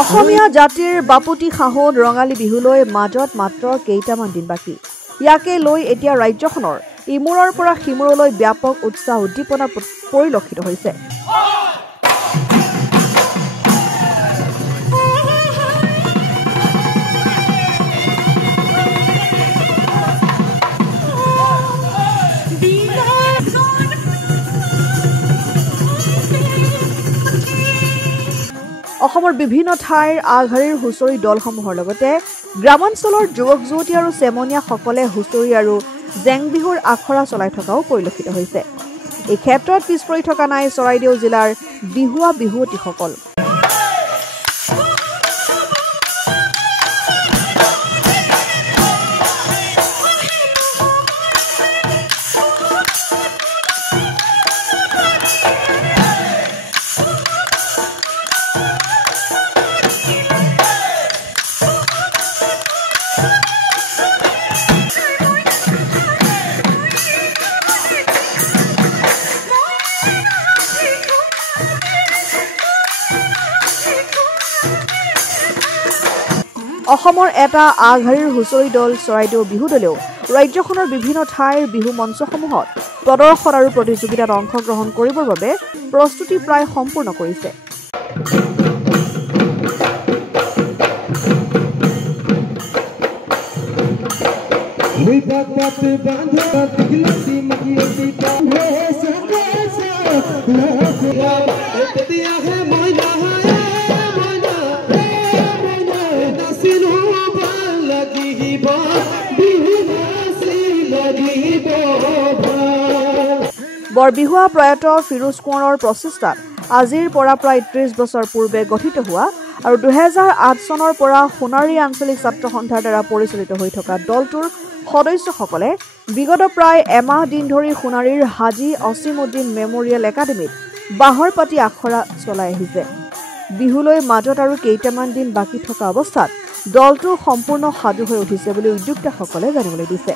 অসমীয়া জাতিৰ বাপুতি সাহোন ৰঙালী বিহুলৈ মাজত মাত্ৰ কেইটামান দিন বাকী ইয়াকে লৈ এতিয়া ৰাজ্যখনৰ ইমূৰৰ পৰা সিমূৰলৈ ব্যাপক উৎসাহ উদ্দীপনা পৰিলক্ষিত হৈছে অসমৰ বিভিন্ন ঠাইৰ আগশাৰীৰ হুঁচৰি দলসমূহৰ লগতে গ্ৰামাঞ্চলৰ যুৱক যুৱতী আৰু চেমনীয়া সকলে হুঁচৰি আৰু জেং বিহুৰ আখৰা চলাই থকাও পৰিলক্ষিত হৈছে এই ক্ষেত্ৰত পিছ পৰি থকা নাই চৰাইদেউ জিলাৰ বিহুৱা বিহুৱতীসকল অসমৰ এটা আগশাৰীৰ হুঁচৰি দল চৰাইদেউ বিহু দলেও ৰাজ্যখনৰ বিভিন্ন ঠাইৰ বিহু মঞ্চসমূহত প্ৰদৰ্শন আৰু প্ৰতিযোগিতাত অংশগ্ৰহণ কৰিবৰ বাবে প্ৰস্তুতি প্ৰায় সম্পূৰ্ণ কৰিছে বৰবিহুৱা প্ৰয়াত ফিৰোজ কোঁৱৰৰ প্ৰচেষ্টাত আজিৰ পৰা প্ৰায় ৩০ বছৰ পূৰ্বে গঠিত হোৱা আৰু ২০০৮ চনৰ পৰা সোণাৰী আঞ্চলিক ছাত্ৰ সন্থাৰ দ্বাৰা পৰিচালিত হৈ থকা দলটোৰ সদস্যসকলে বিগত প্ৰায় এমাহ দিন ধৰি সোণাৰীৰ হাজী অছিমুদ্দিন মেমৰিয়েল একাডেমীত বাহৰ পাতি আখৰা চলাই আহিছে বিহুলৈ মাজত আৰু কেইটামান দিন বাকী থকা অৱস্থাত দলটো সম্পূৰ্ণ সাজু হৈ উঠিছে বুলি উদ্যোক্তাসকলে জানিবলৈ দিছে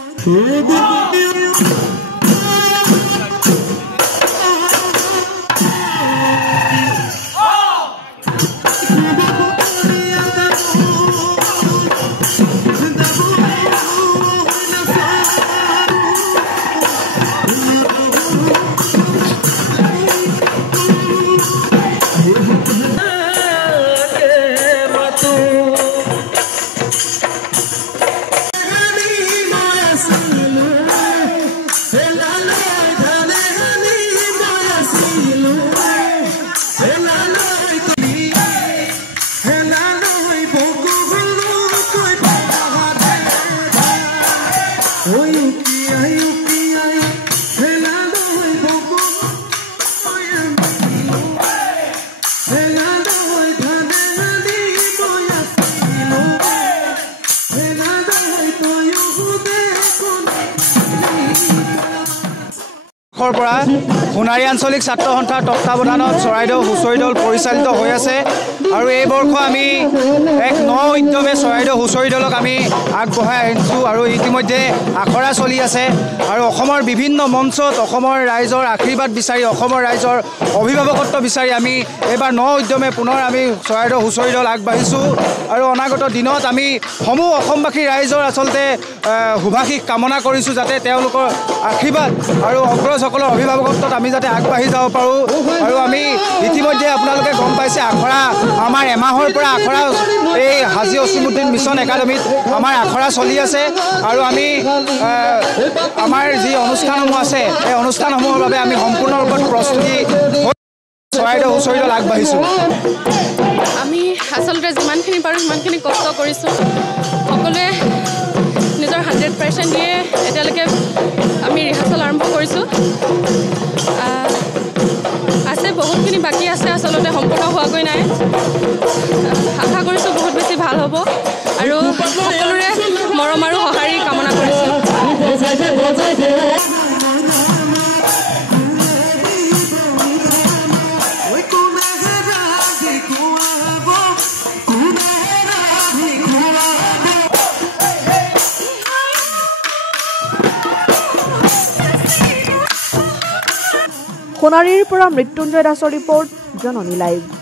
পৰা সোণাৰী আঞ্চলিক ছাত্ৰ সন্থাৰ তত্ত্বাৱধানত চৰাইদেউ হুঁচৰি দল পৰিচালিত হৈ আছে আৰু এই বৰ্ষ আমি এক উদ্যমে চৰাইদেউ হুঁচৰি দলক আমি আগবঢ়াই আহিছোঁ আৰু ইতিমধ্যে আখৰা চলি আছে আৰু অসমৰ বিভিন্ন মঞ্চত অসমৰ ৰাইজৰ আশীৰ্বাদ বিচাৰি অসমৰ ৰাইজৰ অভিভাৱকত্ব বিচাৰি আমি এইবাৰ উদ্যমে পুনৰ আমি চৰাইদেউ হুঁচৰি দল আগবাঢ়িছোঁ আৰু অনাগত দিনত আমি সমূহ অসমবাসী ৰাইজৰ আচলতে শুভাশীষ কামনা কৰিছোঁ যাতে তেওঁলোকৰ আশীৰ্বাদ আৰু অগ্ৰজসকলৰ অভিভাৱকত্বত আমি যাতে আগবাঢ়ি যাব পাৰোঁ আৰু আমি ইতিমধ্যে আপোনালোকে গম পাইছে আখৰা আমাৰ এমাহৰ পৰা আখৰা এই হাজী অছিমুদ্দিন মিছন একাডেমীত আমাৰ আখৰা চলি আছে আৰু আমি আমাৰ যি অনুষ্ঠানসমূহ আছে এই অনুষ্ঠানসমূহৰ বাবে আমি সম্পূৰ্ণ ৰূপত প্ৰস্তুতি চৰাইদেউ হুঁচৰি দল আগবাঢ়িছোঁ আমি আচলতে যিমানখিনি পাৰোঁ সিমানখিনি কষ্ট কৰিছোঁ সকলোৱে নিজৰ 100% দিয়ে এতিয়ালৈকে আমি ৰিহাৰ্চেল আৰম্ভ কৰিছোঁ আছে বহুতখিনি বাকী আছে আচলতে সম্পূৰ্ণ হোৱাগৈ নাই আশা কৰিছোঁ বহুত বেছি ভাল হ'ব আৰু সকলোৰে মৰম আৰু সঁহাৰি কামনা কৰিছোঁ সোণাৰীৰ পৰা মৃত্যুঞ্জয় দাসৰ ৰিপৰ্ট জননী লাইভ।